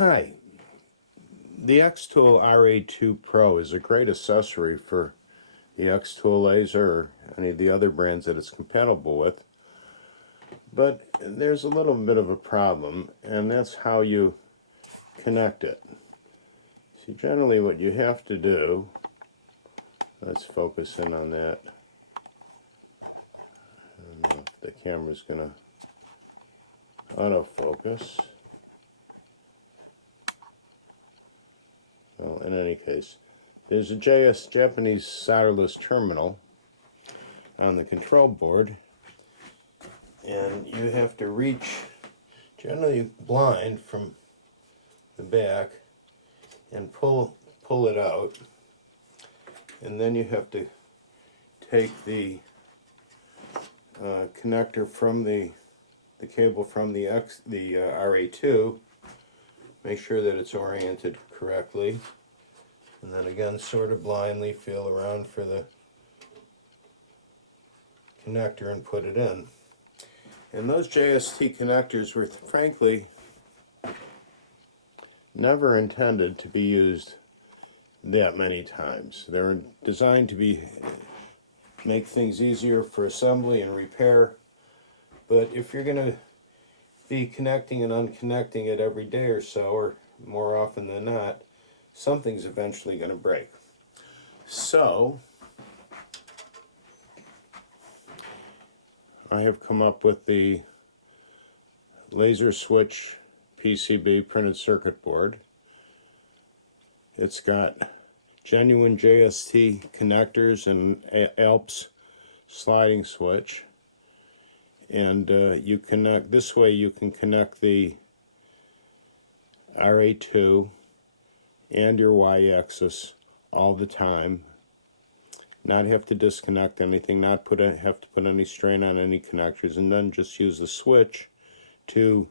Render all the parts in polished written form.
Hi, the XTool RA2 Pro is a great accessory for the XTool laser or any of the other brands that it's compatible with, but there's a little bit of a problem, and that's how you connect it. See, generally what you have to do, let's focus in on that. I don't know if the camera's going to autofocus. Well, in any case, there's a Japanese solderless terminal on the control board, and you have to reach, generally blind, from the back and pull it out, and then you have to take the connector from the cable from the RA2, make sure that it's oriented correctly, and then again sort of blindly feel around for the connector and put it in. And those JST connectors were frankly never intended to be used that many times. They're designed to make things easier for assembly and repair, but if you're going to be connecting and unconnecting it every day or so, or more often than not, something's eventually going to break. So I have come up with the laser switch PCB printed circuit board. It's got genuine JST connectors and ALPS sliding switch, and you connect this way. You can connect the RA2 and your Y-axis all the time, not have to disconnect anything, not have to put any strain on any connectors, and then just use the switch to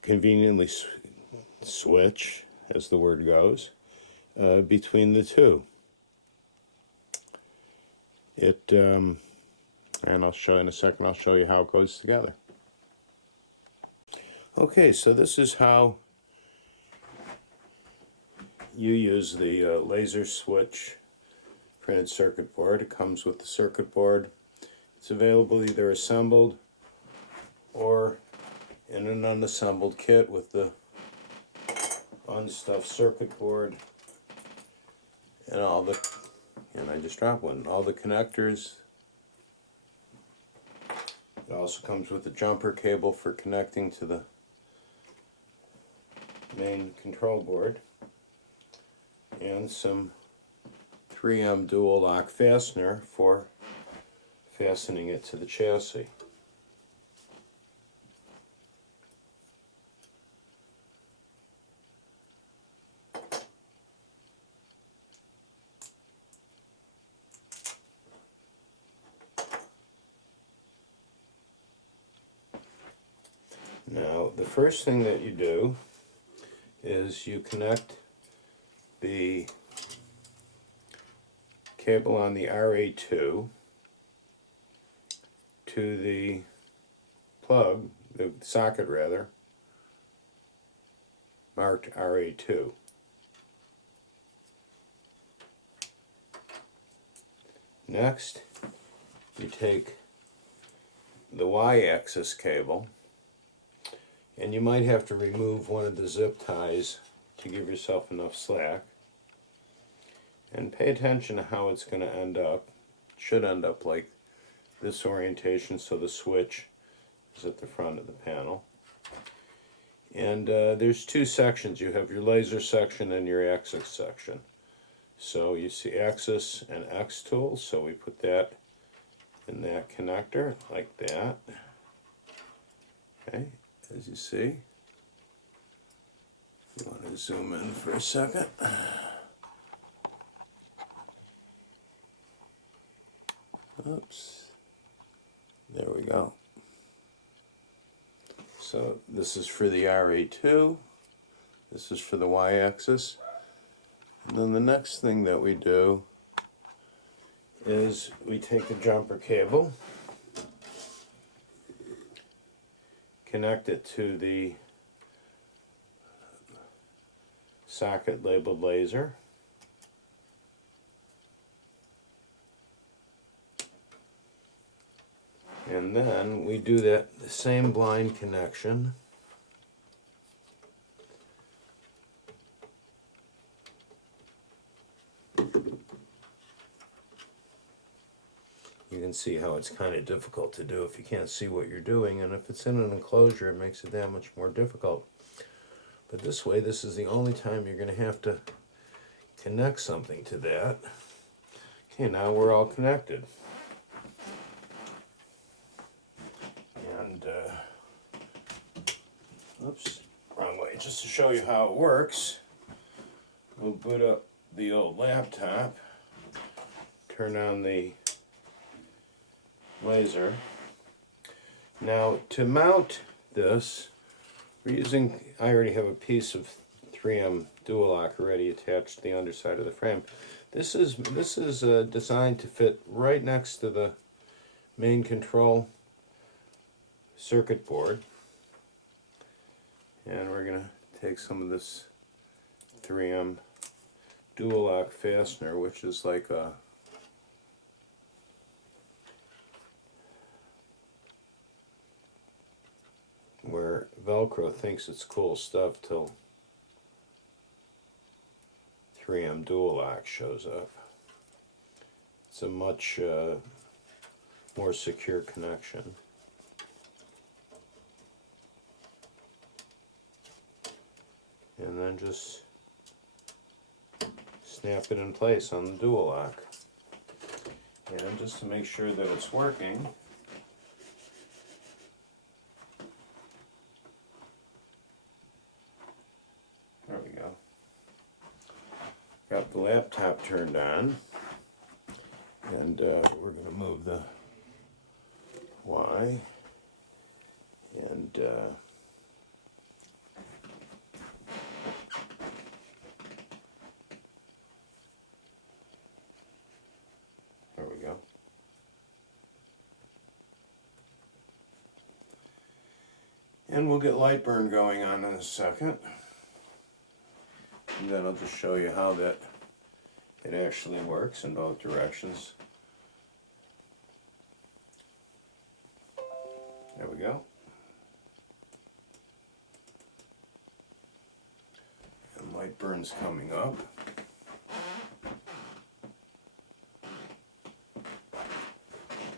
conveniently switch, as the word goes, between the two. And I'll show you in a second, I'll show you how it goes together. Okay, so this is how you use the laser switch printed circuit board. It comes with the circuit board. It's available either assembled or in an unassembled kit with the unstuffed circuit board and I just dropped one, all the connectors. It also comes with a jumper cable for connecting to the main control board, and some 3M dual lock fastener for fastening it to the chassis. Now, the first thing that you do is you connect the cable on the RA2 to the plug, the socket rather, marked RA2. Next, you take the Y-axis cable, and you might have to remove one of the zip ties to give yourself enough slack. And pay attention to how it's going to end up. It should end up like this orientation, so the switch is at the front of the panel. And there's two sections. You have your laser section and your axis section. So you see axis and XTool, so we put that in that connector like that. Okay, as you see. You want to zoom in for a second. Oops. There we go. So this is for the RA2. This is for the Y-axis. And then the next thing that we do is we take the jumper cable, connect it to the socket labeled laser. And then we do the same blind connection. You can see how it's kind of difficult to do if you can't see what you're doing, and if it's in an enclosure it makes it that much more difficult. But this way, this is the only time you're going to have to connect something to that. Okay, now we're all connected. And, oops, wrong way. Just to show you how it works, we'll boot up the old laptop, turn on the laser. Now, to mount this, we're using, I already have a piece of 3M dual lock already attached to the underside of the frame. This is designed to fit right next to the main control circuit board. And we're going to take some of this 3M dual lock fastener, which is like a where Velcro thinks it's cool stuff till 3M dual lock shows up. It's a much more secure connection. And then just snap it in place on the dual lock. And just to make sure that it's working, there we go. Got the laptop turned on, and we're going to move the Y, and there we go. And we'll get light burn going on in a second. And then I'll just show you how that it actually works in both directions. There we go. And light burn's coming up.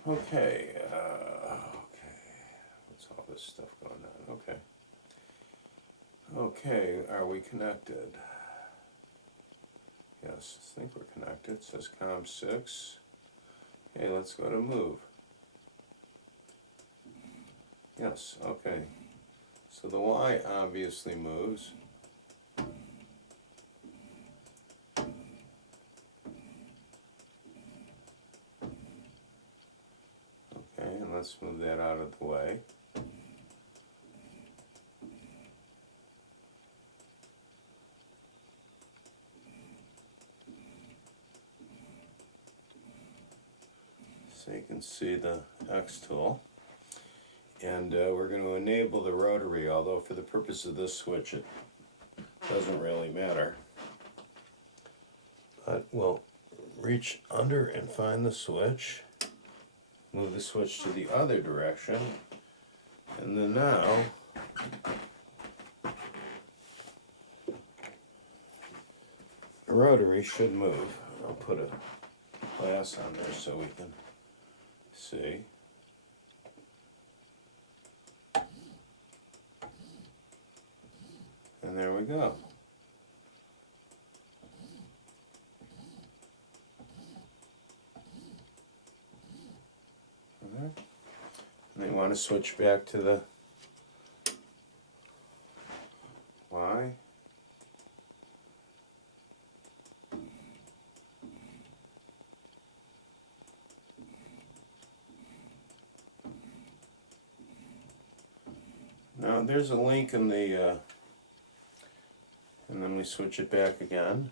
Okay, what's all this stuff going on? Okay, are we connected? Yes, I think we're connected. It says COM6. Okay, let's go to move. Yes, okay. So the Y obviously moves. Okay, and let's move that out of the way. So you can see the XTool. And we're going to enable the rotary, although for the purpose of this switch it doesn't really matter. But we'll reach under and find the switch, move the switch to the other direction, and then now the rotary should move. I'll put a glass on there so we can see. And there we go. And they want to switch back to the Y. Now there's a link in the and then we switch it back again.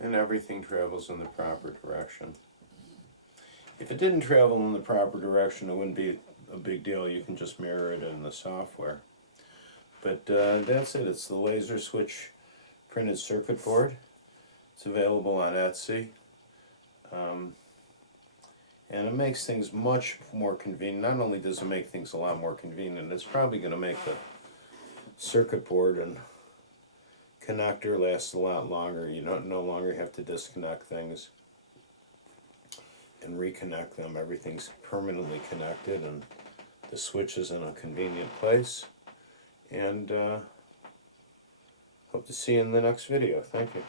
And everything travels in the proper direction. If it didn't travel in the proper direction, it wouldn't be a big deal. You can just mirror it in the software. But that's it. It's the laser switch printed circuit board. It's available on Etsy. And it makes things much more convenient. Not only does it make things a lot more convenient, it's probably going to make the circuit board and connector last a lot longer. You don't no longer have to disconnect things and reconnect them. Everything's permanently connected and the switch is in a convenient place. And hope to see you in the next video. Thank you.